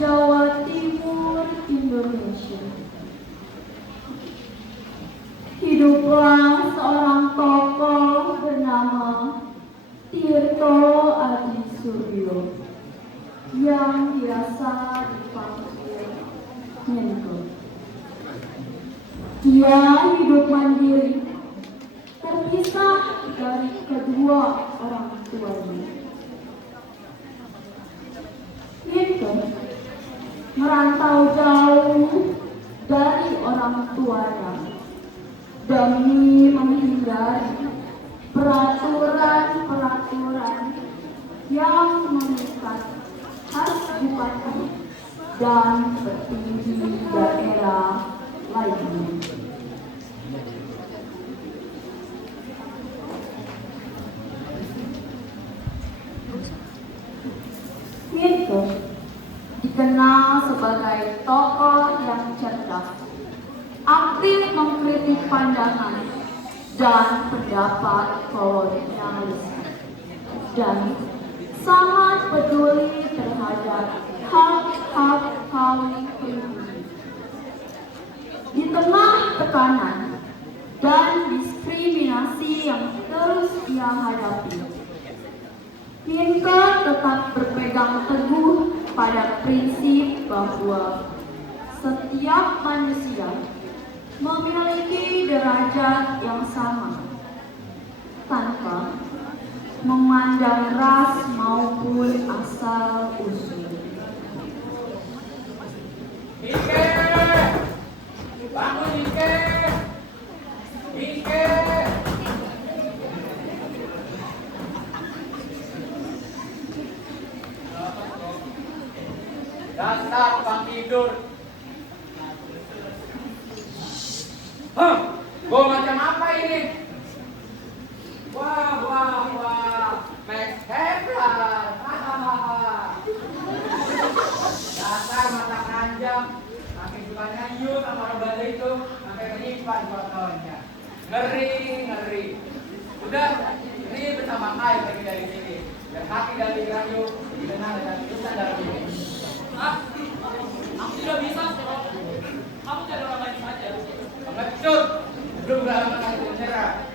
Jawa Timur, Indonesia. Hiduplah seorang tokoh bernama Tirto Adi Suryo yang biasa dipanggil Menko. Dia hidup mandiri, terpisah dari kedua orang tuanya. Menko merantau jauh dari orang tuanya demi menghindari peraturan-peraturan yang mengikat khas bupati dan petinggi daerah lainnya. Menko dikenal sebagai tokoh yang cerdas, aktif mengkritik pandangan dan pendapat kolonialis, dan sangat peduli terhadap hak-hak kaum pribumi. Di tengah tekanan dan diskriminasi yang terus ia hadapi, Menko tetap berpegang teguh pada prinsip bahwa setiap manusia memiliki derajat yang sama tanpa memandang ras maupun asal usul. Ike, bangun Ike, Ike. Dasar bang tidur. Bawa macam apa ini? Wah, Max hebat. Dasar mata keranjang, makin sukanya yuk sama orang Belanda itu, sampai menyimpan fotonya. Ngeri. Udah, ini bersama Kai pergi dari sini. Biar hati dan pikiran yuk dikenal dan tulisan dalam ini. Aku tidak bisa, kamu cari orang lain saja. Pengecut, belum berapa kali menyerah.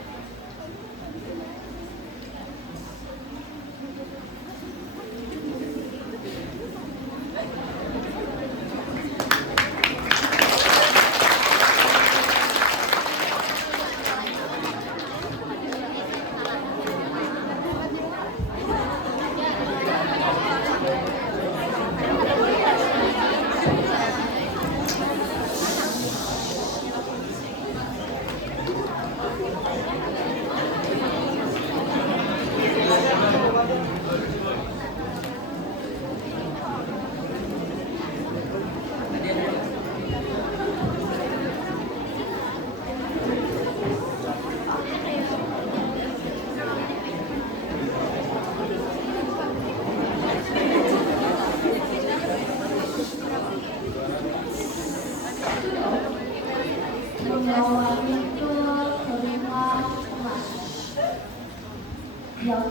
Mengawali ke rumah kelas yang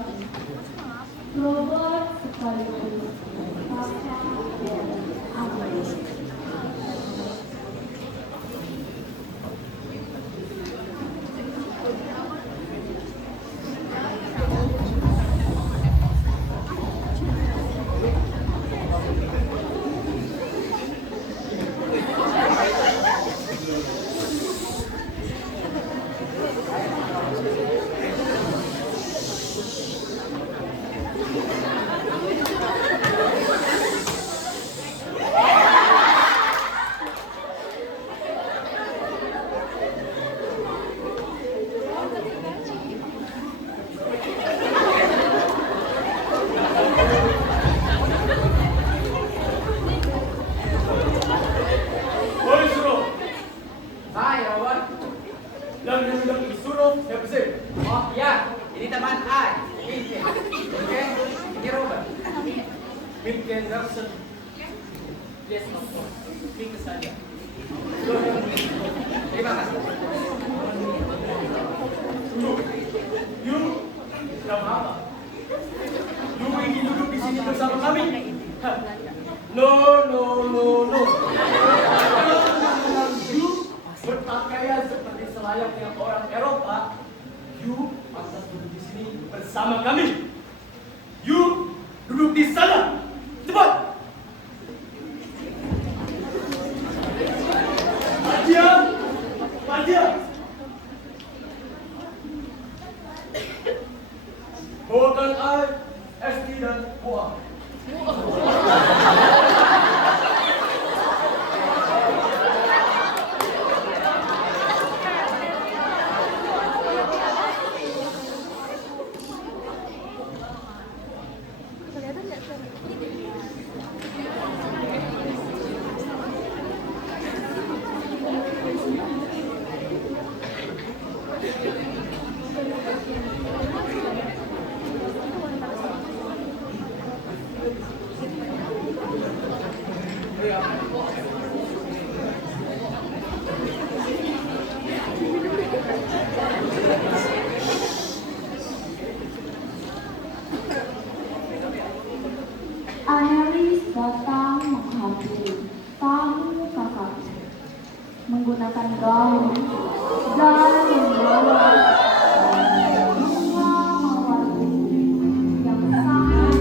Robert sekaligus kakak dan adik. Oh ya, ini teman I, Vincent. Oke, ini Robert. Vincent Nelson. Yes, Vincent saja. Terima kasih. You, nama apa? You ingin duduk di sini bersama kami? No, kami. You duduk di sana. Cepat. Aja. Aja. Bawakan air, es teh dan buah. Anelis datang menghampiri tamu kakaknya menggunakan gaun dan membawa bunga mawar putih yang sangat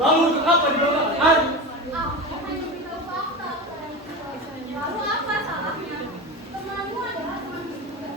Lalu untuk apa dibawakan? Aku hanya beritahu fakta. Lalu apa salahnya? Temanmu adalah teman juga.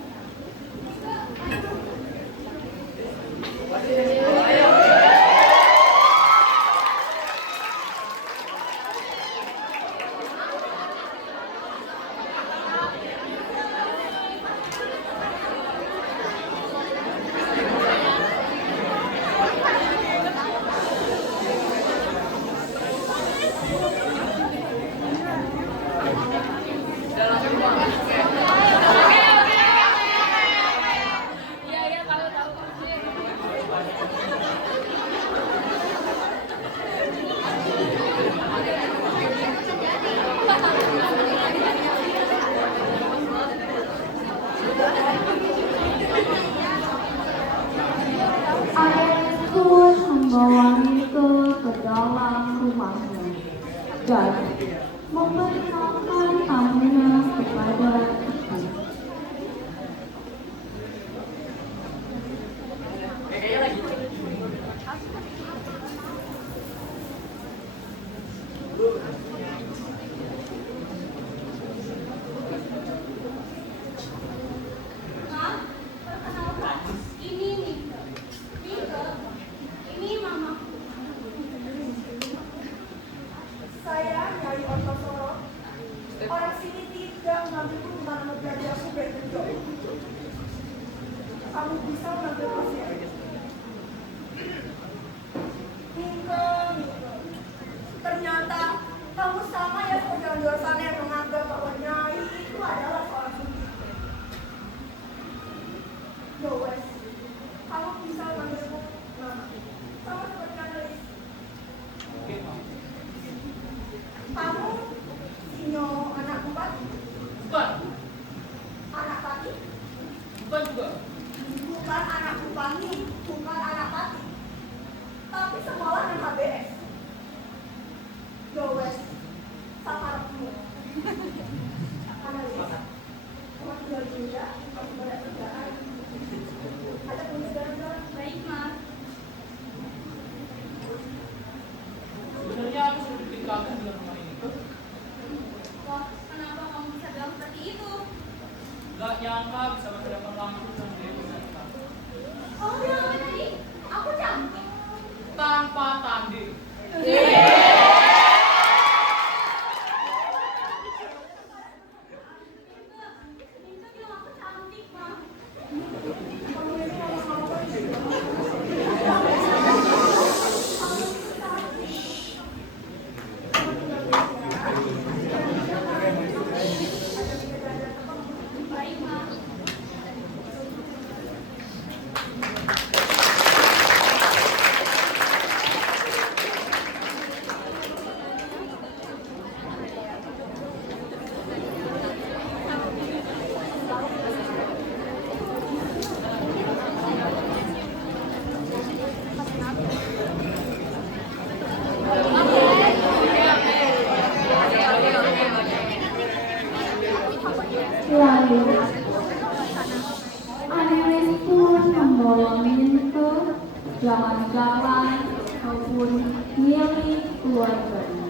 Anelis pun membawanya ke dalam rumahnya dan memperkenalkan tamunya kepada ibu. Nah, perkenalkan, ini Mika. Mika, ini mamaku. Saya Nyai Ortosoro. Orang sini tidak mengambilku kemana menjadi aku berbentuk. Kamu bisa mengambil pasien. Mika. Ternyata kamu sama ya seperti orang luar sana yang menganggap bahwa Nyai itu adalah seorang suci. Yowes, kamu bisa mengambilku mama. Sama seperti Anelis. Kamu Sinyo anak bupati, Bukan. anak pati, Bukan juga. bukan anak bupati, bukan anak pati, tapi sekolah dan HBS. Yowes, sama aku. Analis, kamu tinggal dulu ya, kamu banyak kerjaan. Ada pun sekarang Baik, Mas. Sebenarnya aku sudah bikin kangen dengan rumah ini. Wah, kenapa kamu bisa bilang seperti itu? Gak nyangka bisa berhadapan langsung sama Dewi Sarita. Kamu bilang apa tadi? Aku cantik. Tanpa tanding. bahwa Minke jalan-jalan maupun milih keluarganya.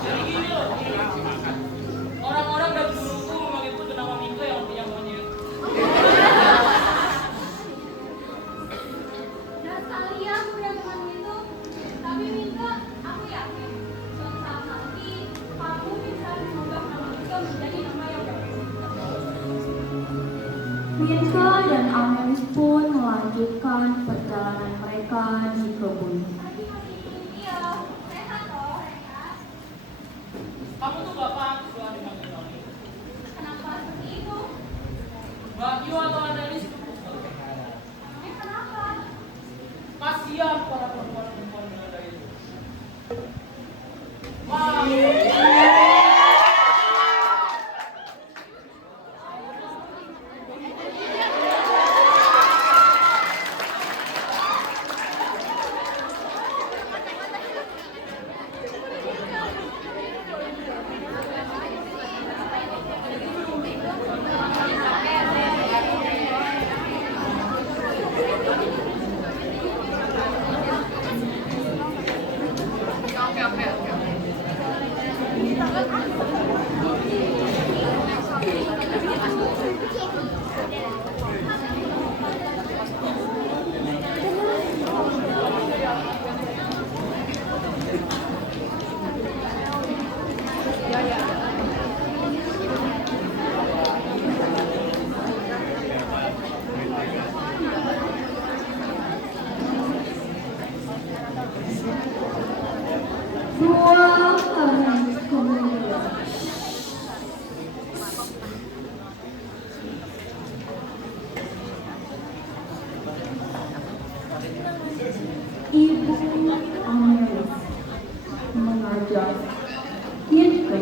Jadi gini loh, orang-orang udah dulu menyebut nama Minggu yang punya monyet. Dan kalian punya teman itu, tapi Minka, aku yakin suatu saat nanti kamu bisa mengubah nama itu menjadi nama yang baru. Minke dan Amelis pun melanjutkan perjalanan mereka di kebun. Iya, sehat toh, sehat. Kamu tuh gak pantas loh dipanggil Tony. Kenapa seperti itu? Mbak Yu atau Annelies? Kenapa? Kasihan para perempuan-perempuan yang ada itu. Ma. Dua hari kemudian, Ibu Amelis mengajak Minke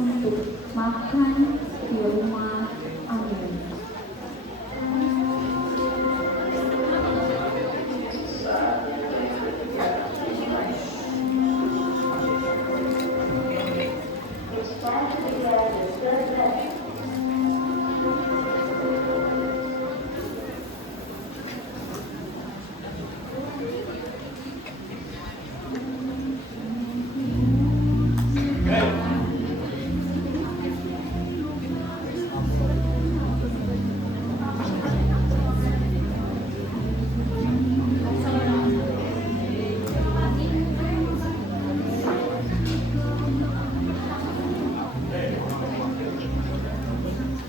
untuk makan di rumah Amelis.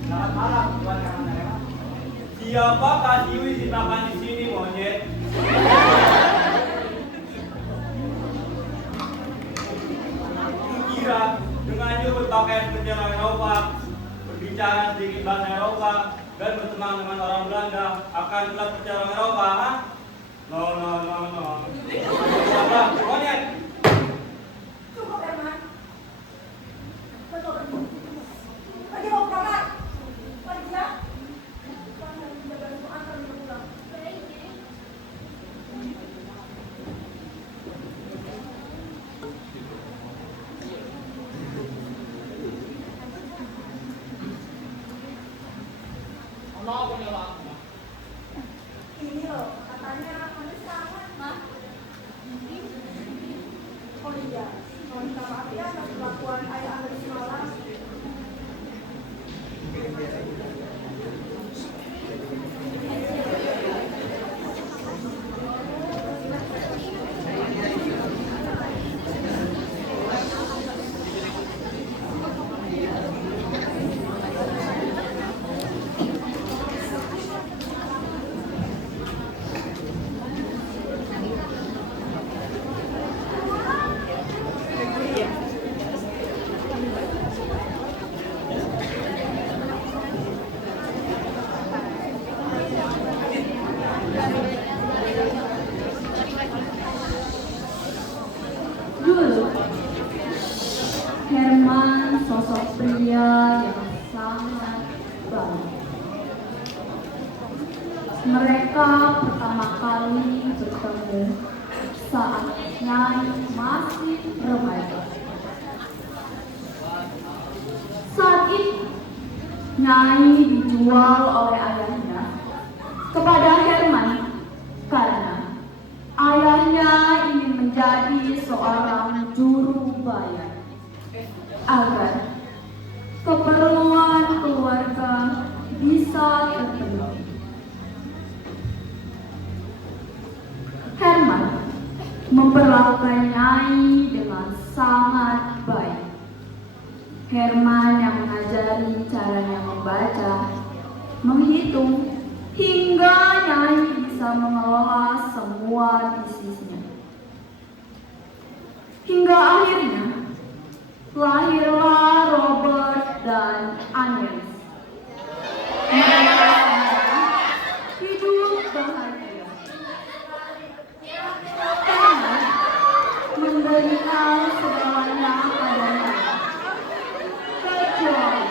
Selamat malam, Tuan Kamanarema. Siapa kasih izin makan di sini, monyet? Kira dengan you berpakaian seperti orang Eropa, berbicara sedikit bahasa Eropa, dan berteman dengan orang Belanda akan telah seperti orang Eropa, ha? No. Apa? Monyet? Cukup, Herman. Betul. Pergi mau ke kamar. Pergi ya. Tuan harus menjaga itu antar dia pulang. Baik, Nek. Apa punya waktu? Ini loh, katanya kamu sangat. Ma, Oh iya, mau minta maaf ya atas kelakuan ayah Anda semalam. pria yang sangat baik. Mereka pertama kali bertemu saat Nyai masih remaja. Saat itu, Nyai dijual oleh ayahnya kepada Herman karena ayahnya ingin menjadi seorang juru bayar agar keperluan keluarga bisa terpenuhi. Herman memperlakukan Nyai dengan sangat baik. Herman yang mengajari caranya membaca, menghitung, hingga Nyai bisa mengelola semua bisnisnya. Hingga akhirnya lahirlah Robert dan Agnes. Mereka hidup bahagia. Herman memberikan segalanya padanya, kecuali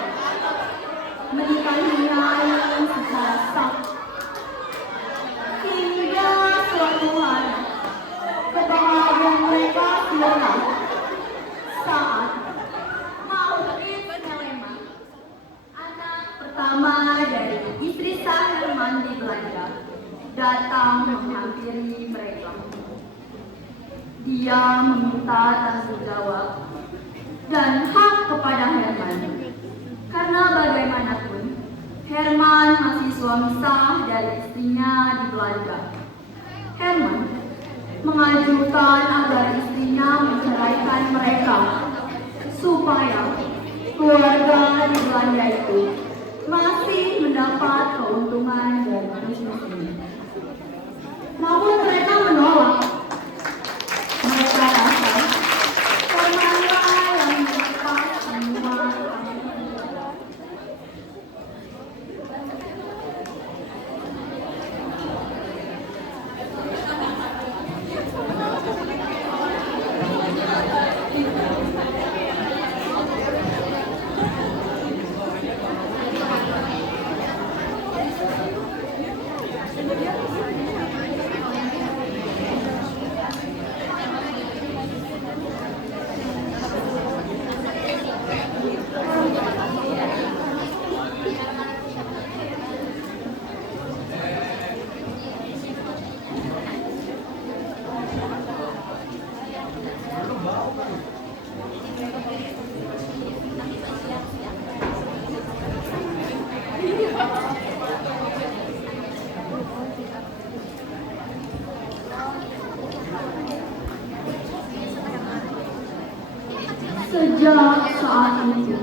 menikahi Nyai secara sah. Hingga suatu hari, kebahagiaan mereka hilang saat Maurits Helema, anak pertama dari istri sah Herman di Belanda, datang menghampiri mereka. Dia meminta tanggung jawab dan hak kepada Herman, karena bagaimanapun Herman masih suami sah dari istrinya di Belanda. Herman mengajukan agar istrinya menceraikan mereka supaya keluarga di Belanda itu masih mendapat keuntungan dari bisnis ini. Namun mereka menolak. Mereka rasa Hermanlah yang melepas semua Sejak saat itu,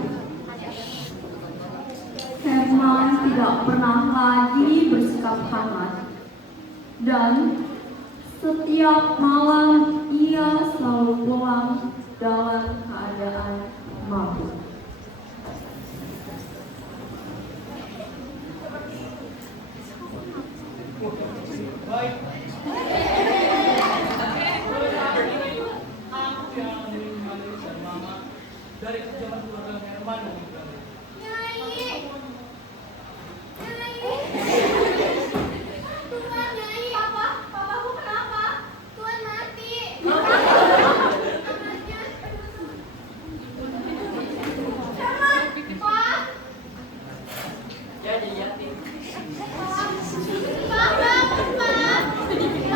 Herman tidak pernah lagi bersikap hangat, dan setiap malam ia selalu pulang dalam keadaan mabuk. Baik. Dari zaman keluarga Herman dan Ibrahim. Nyai. Tuhan, Nyai. Papaku kenapa? Tuhan mati. Herman, Pak. Jadi yatim. Pak, bangun, Pak.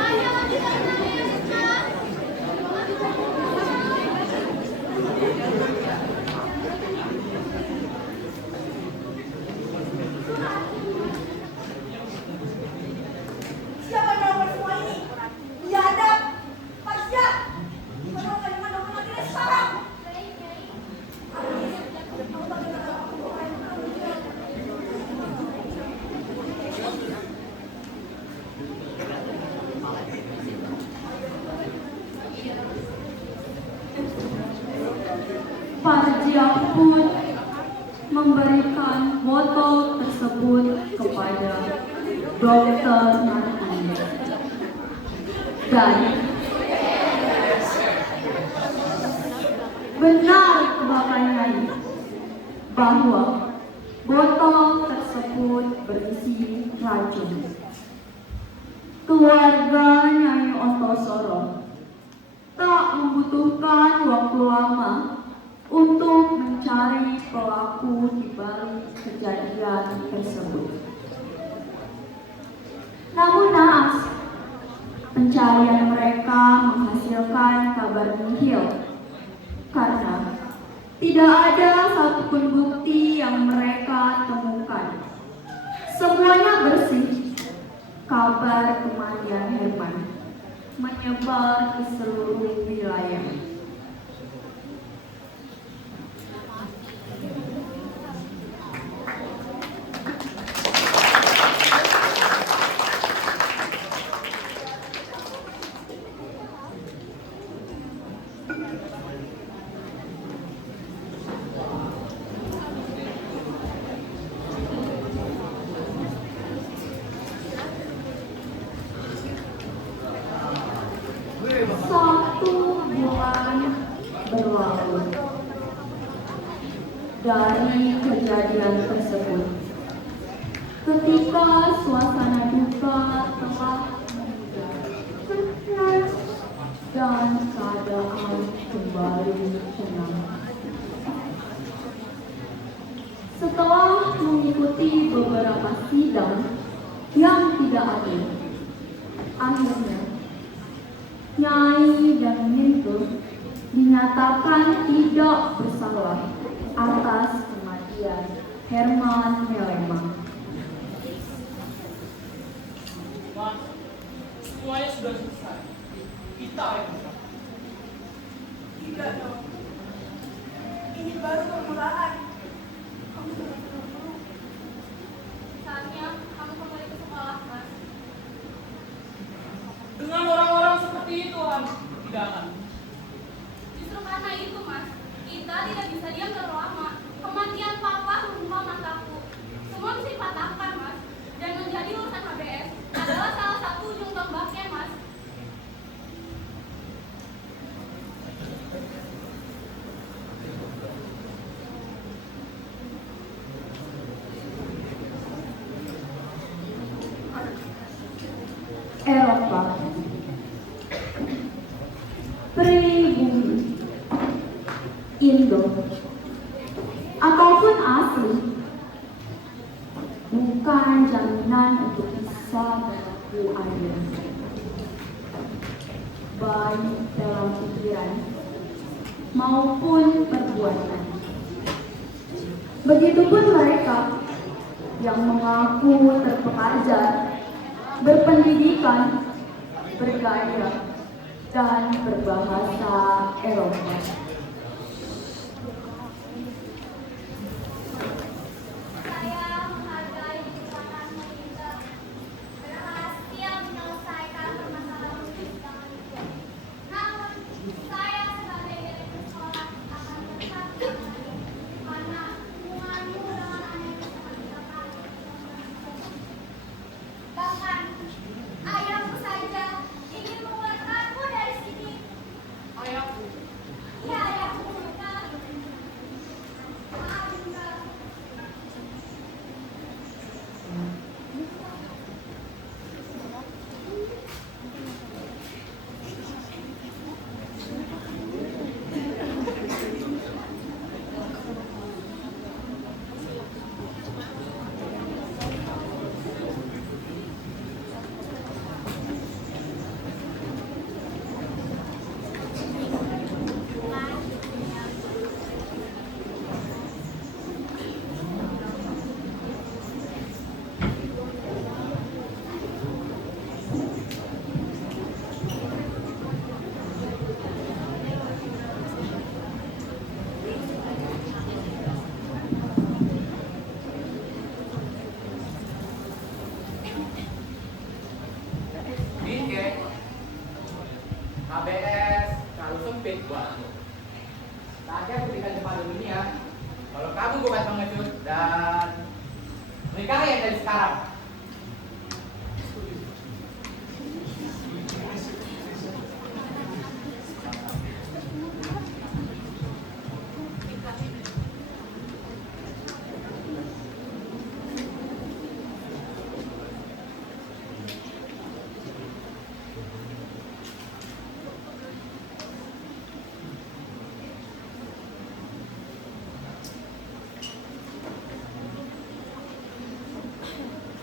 Jangan di sana, ya, Pak. Siapa yang melakukan semua ini? Biadab! Pasya! Tolong Herman dan Agnes sekarang! Agnes, kamu bagaimana aku orang yang kamu bilang? Parja pun memberikan botol tersebut kepada Dokter Martin. Dan benar tebakan Nyai, bahwa botol tersebut berisi racun. Keluarga Nyai Ontosoro tak membutuhkan waktu lama untuk mencari pelaku di balik kejadian tersebut. Namun naas, pencarian mereka menghasilkan kabar nihil karena tidak ada satupun bukti yang mereka temukan. Semuanya bersih. Kabar kematian Herman menyebar ke seluruh wilayah. Satu bulan berlalu dari kejadian tersebut. Ketika suasana duka telah meningkat dan keadaan kembali tenang. Setelah mengikuti beberapa sidang yang tidak adil, akhirnya Nyai dan Mintu dinyatakan tidak bersalah atas kematian Herman Melema. Mas, semuanya sudah selesai. Kita yang besar. Tidak dong. Ini baru permulaan. Kamu sudah dulu. Saatnya kamu kembali ke sekolah, Mas. Dengan orang-orang seperti itu, Han, tidak akan. Justru karena itu, Mas, kita tidak bisa diam terlalu lama. Kematian Papa membuka mataku. Semua bisa dipatahkan, Mas. Dan menjadi urusan HBS adalah salah satu ujung tombaknya, Mas. Eropa, pribumi, Indo, ataupun asli, bukan jaminan untuk bisa berlaku adil, baik dalam pikiran maupun perbuatan. Begitupun mereka yang mengaku terpekerja, berpendidikan, bergaya, dan berbahasa Eropa. Saya menghargai kebijakan pemerintah berhasil menyelesaikan permasalahan dengan itu. Namun, saya sebagai direktur sekolah akan tetap menghargai karena hubunganmu dengan anakku sangat dekat. Bahkan, ayahku saja ingin mengeluarkanmu dari sini. Ayahku, Ya,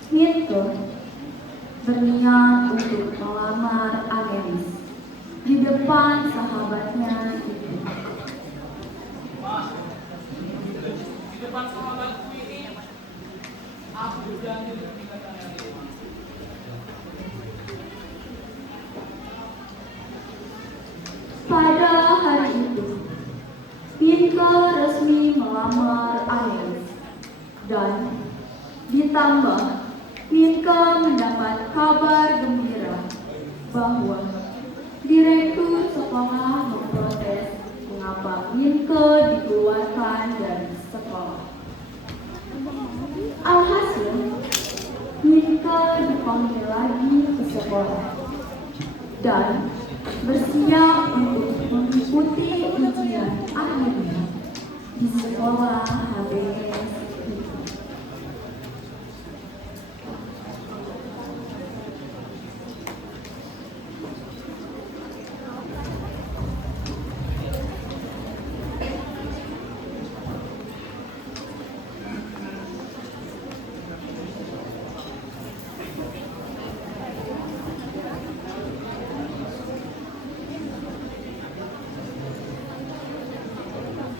Mirko berniat untuk melamar Anelis di depan sahabatnya itu. Ma, di depan sahabatku ini, aku berjanji untuk meninggalkan Nelis, Ma. Pada hari itu, Mirko resmi melamar Anelis dan ditambah Mirko mendapat kabar gembira bahwa direktur sekolah memprotes mengapa Mirko dikeluarkan dari sekolah. Alhasil, Mirko dipanggil lagi ke sekolah dan bersiap untuk mengikuti ujian akhirnya di sekolah HBS itu.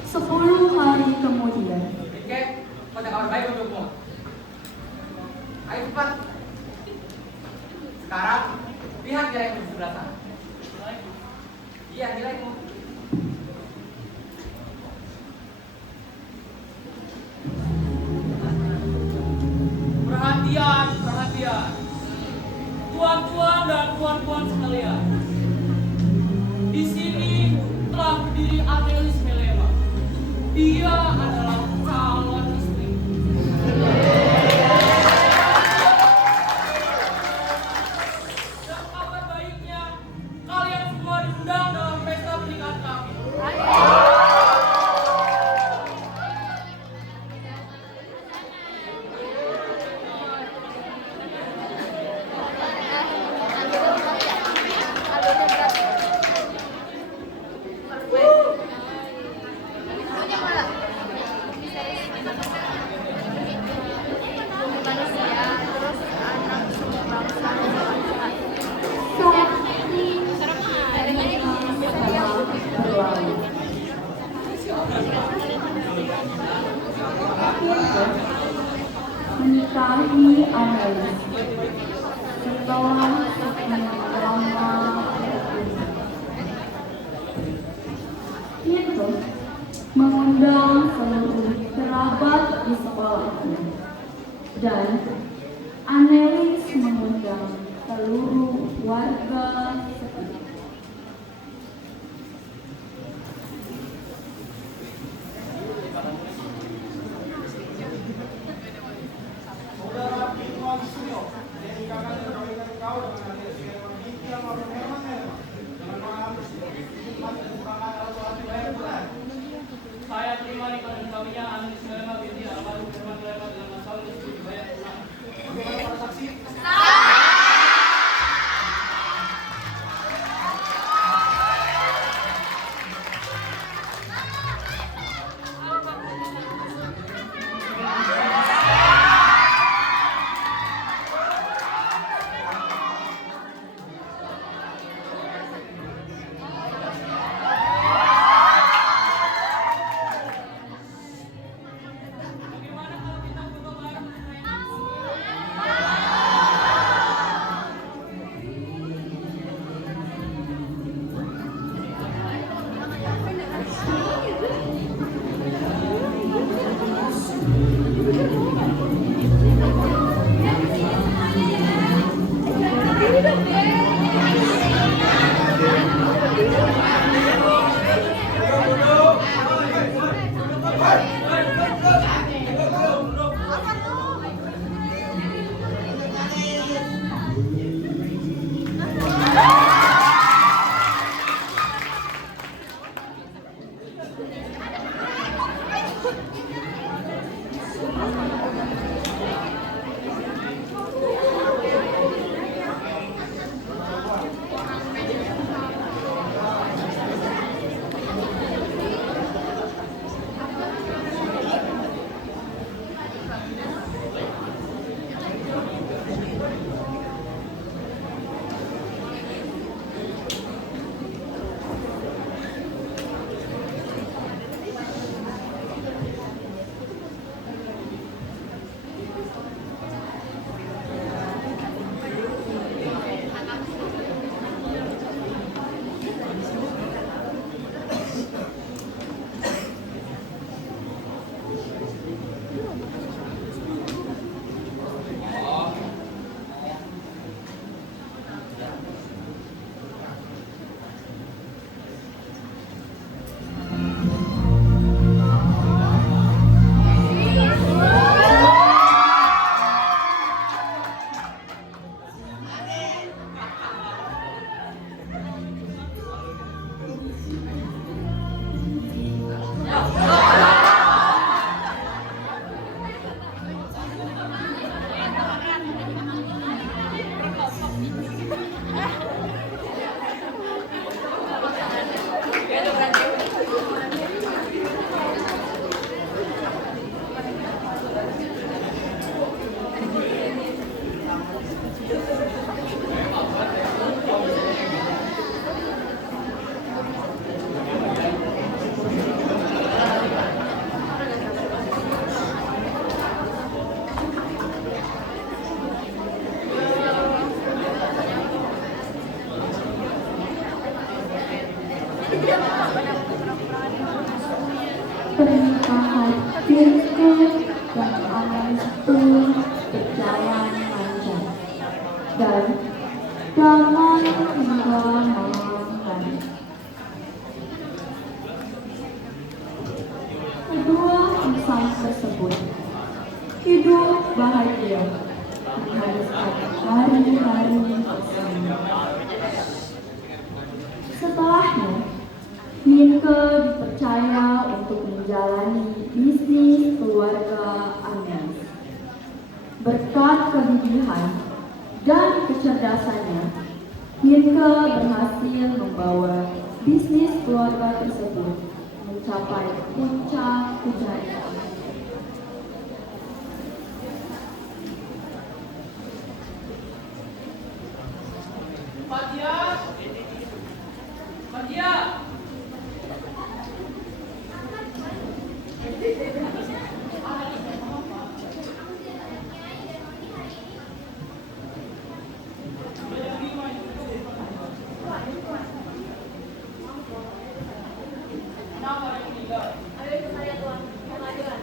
Sepuluh hari kemudian, Oke, kau ada kabar baik untukmu. Ayo cepat. Sekarang, lihat nilaimu di sebelah sana. Iya, nilaimu. Perhatian, perhatian. Tuan-tuan dan puan-puan sekalian. Di sini telah berdiri Anelis Melema. Dia adalah calon istri. Dan kabar baiknya, kalian semua diundang dalam pesta pernikahan kami. saat telah berlalu. Mirko menikahi Anelis setelah sekian lama bertemu. Mirko mengundang seluruh kerabat di sekolahnya dan Anelis mengundang seluruh warga sekitar. Saudara Firman Suryo, yang nikahkan perkawinan kau dengan Anelis Melema binti almarhum Herman Melema dengan pengalaman hikmat dan kemuliaan Allah Tuhan yang benar. Saya terima nikah dan kawinnya Anelis Melema binti almarhum Herman Melema dengan masalah istri dibayar tunai. Bagaimana para saksi? Diriku dan analis pun berjalan lancar dan damai hingga malam hari. Kedua insan tersebut hidup bahagia menghabiskan hari-hari bersama. Setelahnya, Minke dipercaya untuk menjalani bisnis keluarga Agnes. Berkat kegigihan dan kecerdasannya, Minke berhasil membawa bisnis keluarga tersebut mencapai puncak kejayaan. Fatia! Fatia! Kenapa yang meninggal? Ayo ikut saya tuan, pengadilan.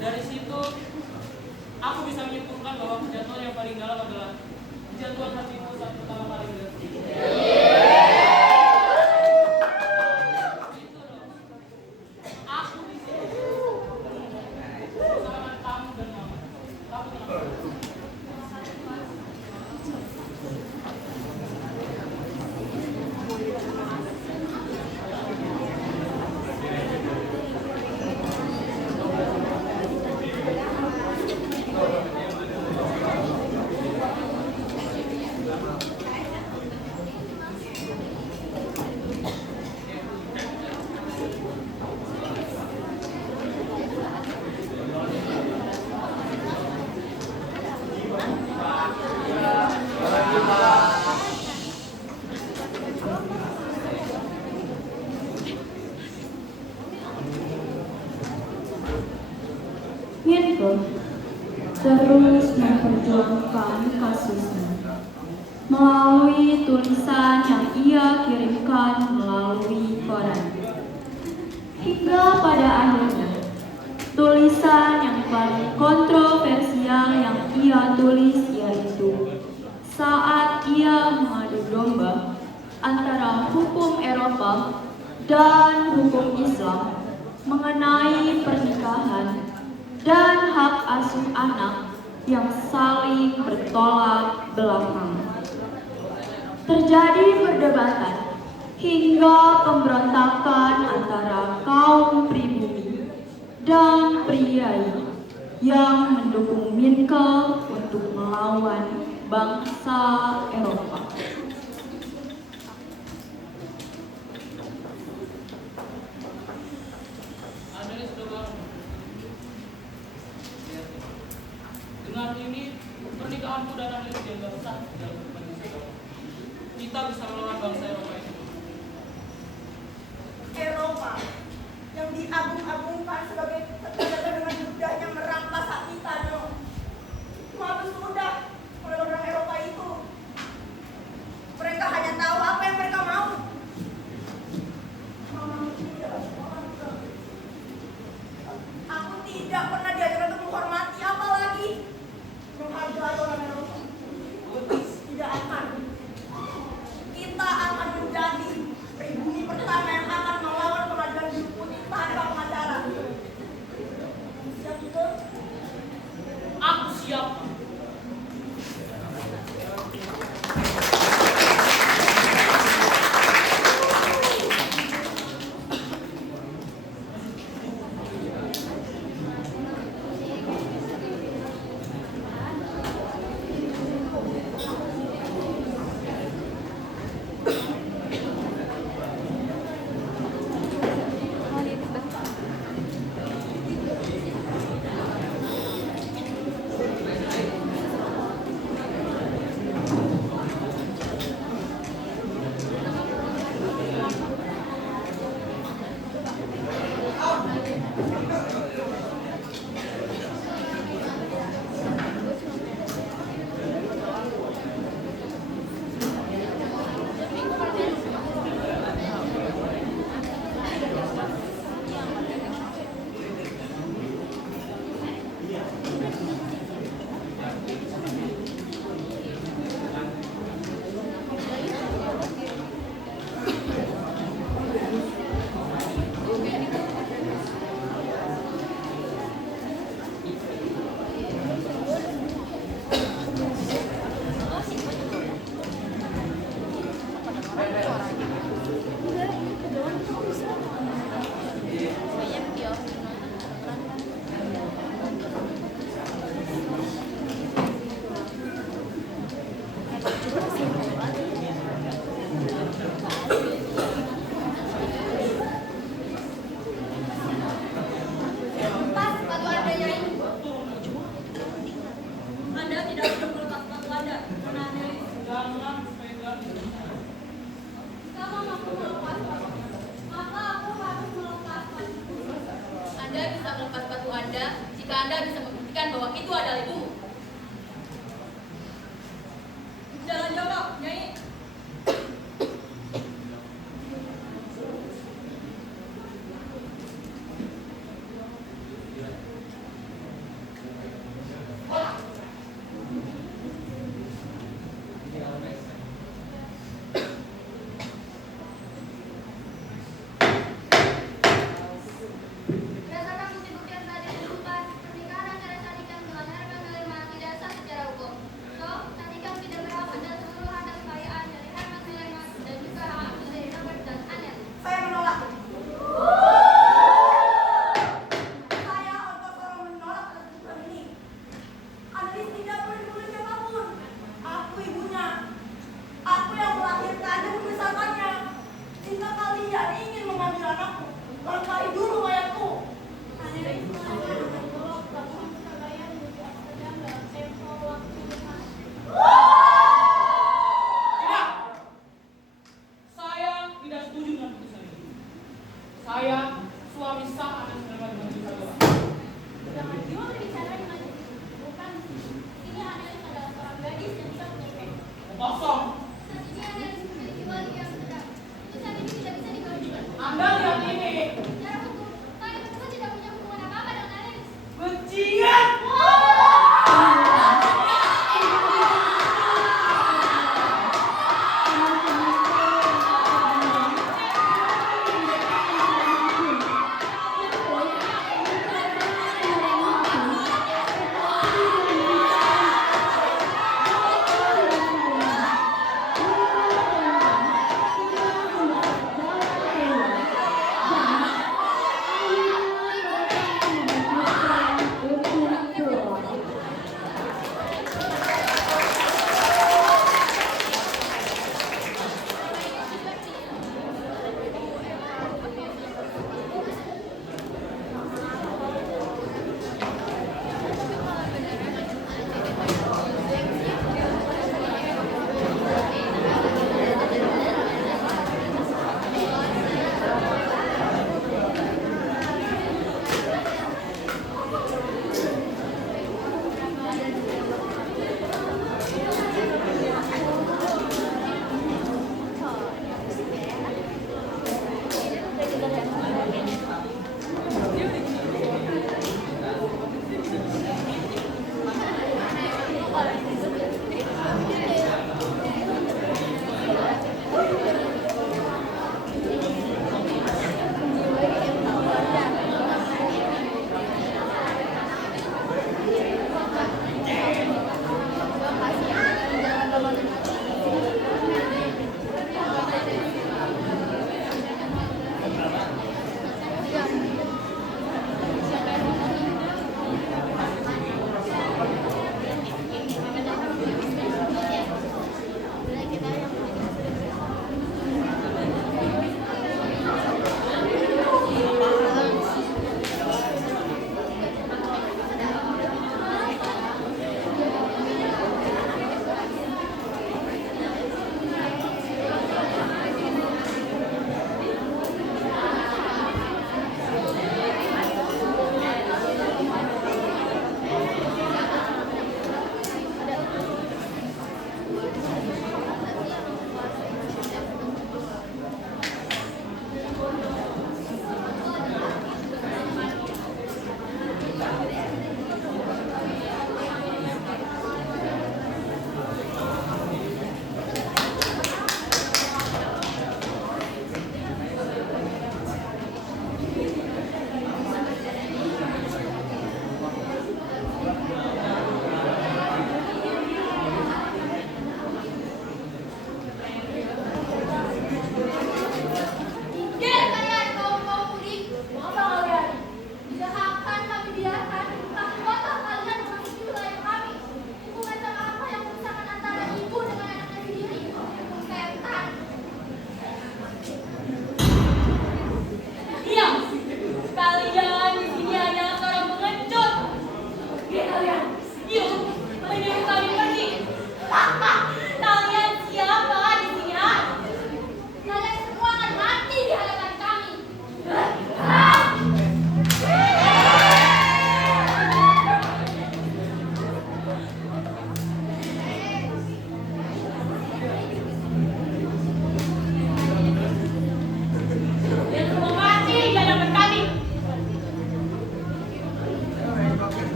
Dari situ, aku bisa menyimpulkan bahwa kejatuhan yang paling dalam adalah kejatuhan hatiku saat pertama kali melihat dia. Aku di sini bersama kamu dan mama. Kamu kenapa? Mirko terus memperjuangkan kasusnya melalui tulisan yang ia kirimkan melalui koran. Hingga pada akhirnya, tulisan yang paling kontroversial yang ia tulis yaitu saat ia mengadu domba antara hukum Eropa dan hukum Islam mengenai pernikahan dan hak asuh anak yang saling bertolak belakang. Terjadi perdebatan hingga pemberontakan antara kaum pribumi dan priai yang mendukung Mirko untuk melawan bangsa Eropa. Dengan ini, pernikahanku dan Annelies dianggap sah dalam kehidupan kita. Kita bisa melawan bangsa Eropa itu. Eropa yang diagung-agungkan sebagai tetangga dengan mudahnya merampas hak kita dong. Malu sudah oleh orang Eropa itu. Mereka hanya tahu apa yang mereka mau. Mama tidak. Aku tidak pernah diajar untuk menghormati, apalagi menghargai orang Eropa. Tidak akan. Kita akan menjadi pribumi pertama yang akan melawan pengadilan biru putih tanpa pengacara. Siap itu? Aku siap. Lepas sepatu Anda, Nyai. Anda tidak perlu melepas sepatu Anda, Nona Annelies. Jangan pegang. Jika mamaku melepas sepatu, maka aku harus melepas sepatu. Anda bisa melepas sepatu Anda jika Anda bisa membuktikan bahwa itu adalah ibumu. Jangan jawab, Nyai.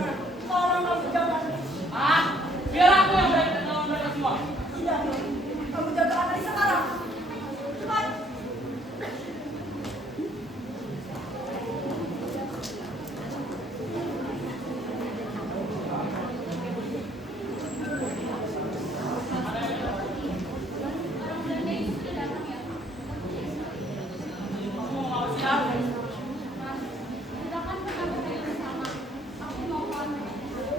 sana. Tolong kamu jaga Analis. Ah, biar aku yang berani melawan mereka semua. Tidak, kamu jaga Analis sekarang. Cepat. Orang Belanda itu sudah datang ya. Kamu mau ngawasi aku? Mas, kita kan pernah bekerja bersama. Aku mohon,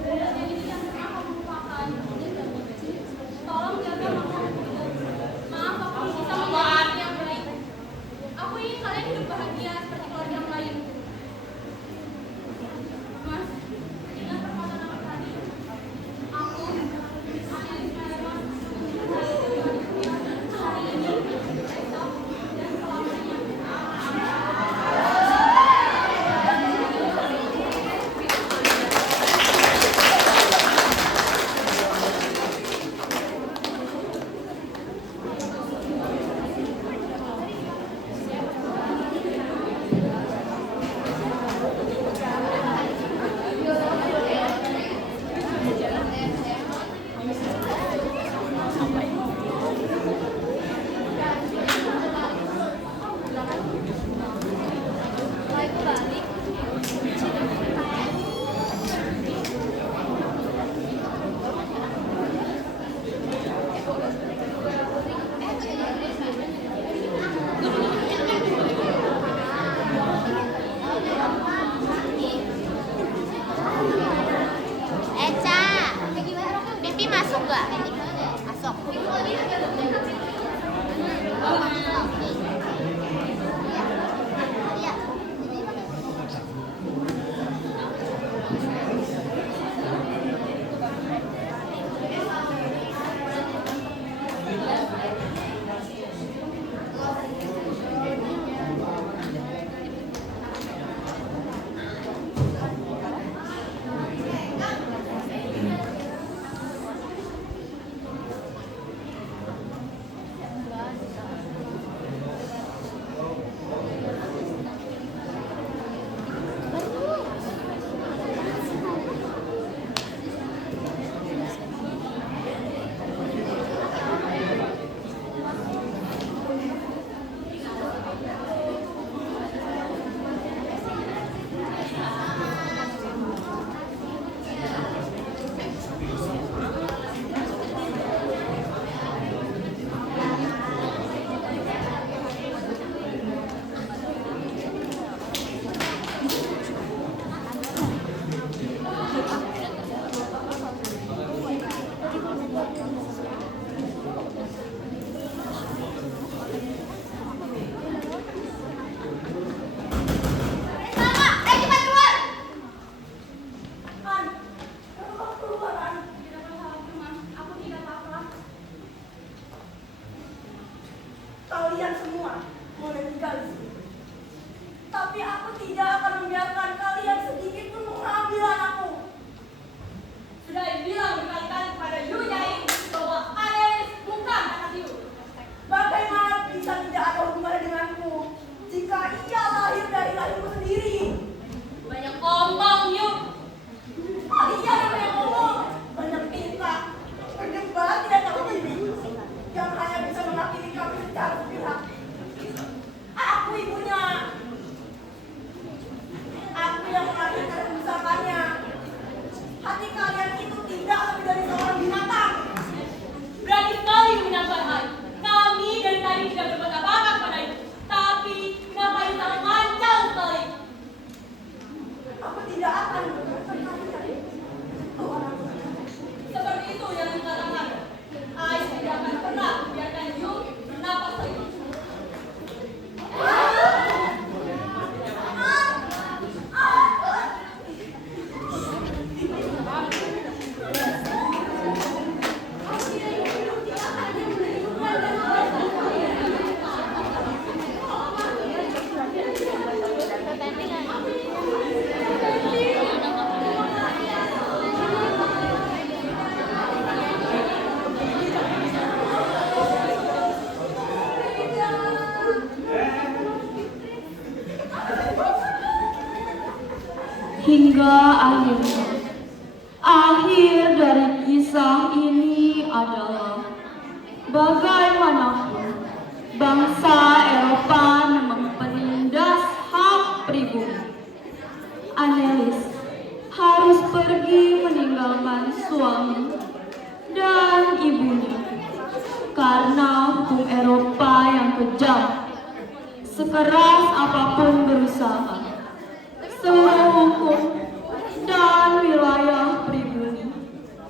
Belanda ini jangan pernah kamu lupakan. Tolong jaga makanan kita. Maaf, aku bisa menjadi yang baik. Aku ingin kalian hidup bahagia seperti keluarga yang lain. Mas, ingat perkataan aku tadi. Aku, Analis Merah, hari ini, besok, dan selamanya. Eca, Pipi masuk gak? Masuk. Iya. Kalian semua boleh tinggal di sini. Tapi aku tidak akan membiarkan kalian sedikit pun mengambil anakku. Sudah bilang berkali-kali kepada Yu Nyai bahwa Analis bukan anak Yu. Bagaimana bisa tidak ada hubungannya denganku jika ia lahir dari lahirku sendiri? Banyak omong, yuk. Kalian yang ngomong banyak minta, berdebat tidak tahu diri, yang hanya bisa menghakimi kami secara sepihak. Aku ibunya. Aku yang melahirkan dan membesarkannya. Hati kalian itu tidak lebih dari seorang binatang. Berani sekali menambah hal. Kami dari tadi tidak berbuat apa-apa kepada itu. Tapi kenapa ini sangat lancar sekali? Aku tidak akan membiarkan kalian. Oh, anakku. Seperti itu yang dikatakan. Ais tidak akan pernah membiarkan Yu bernapas lagi. Hingga akhirnya Bagaimanapun, bangsa Eropa memang penindas hak pribumi. Annelies harus pergi meninggalkan suami dan ibunya karena hukum Eropa yang kejam. Sekeras apapun berusaha, seluruh hukum dan wilayah pribumi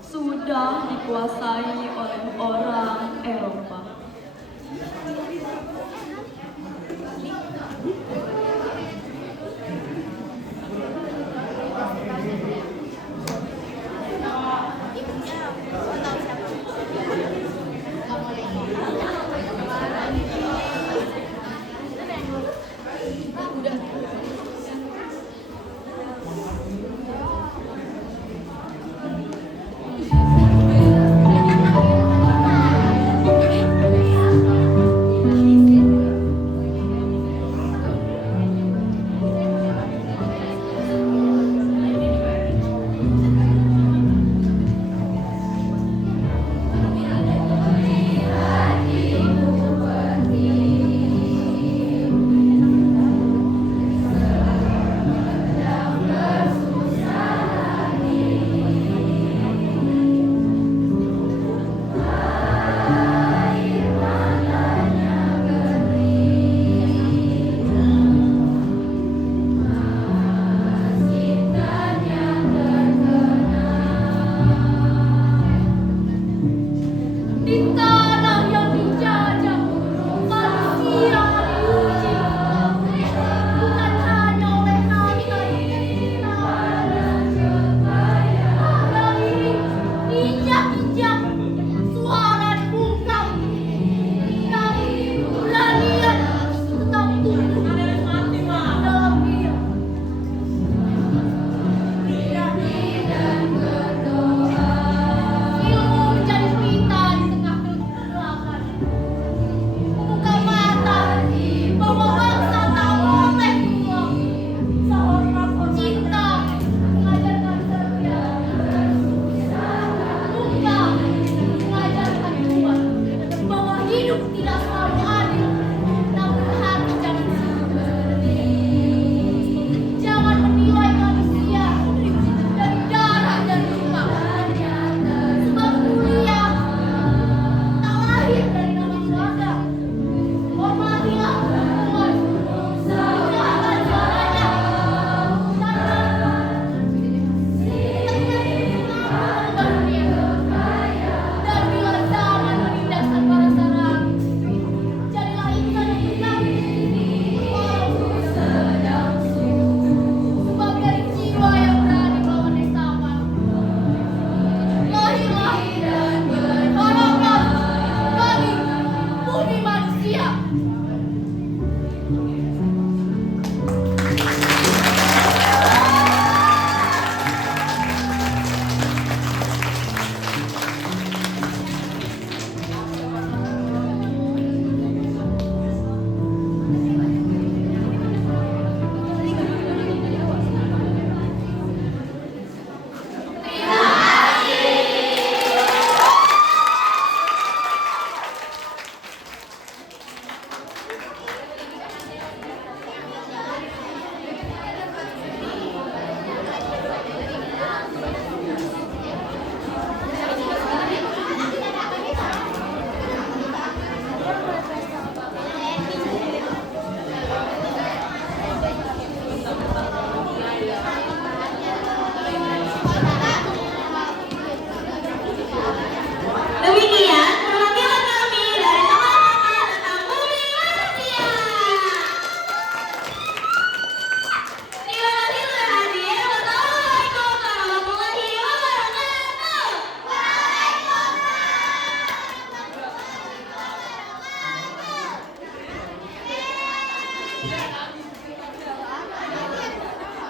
sudah dikuasai oleh orang Eropa.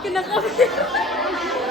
Kena kamera.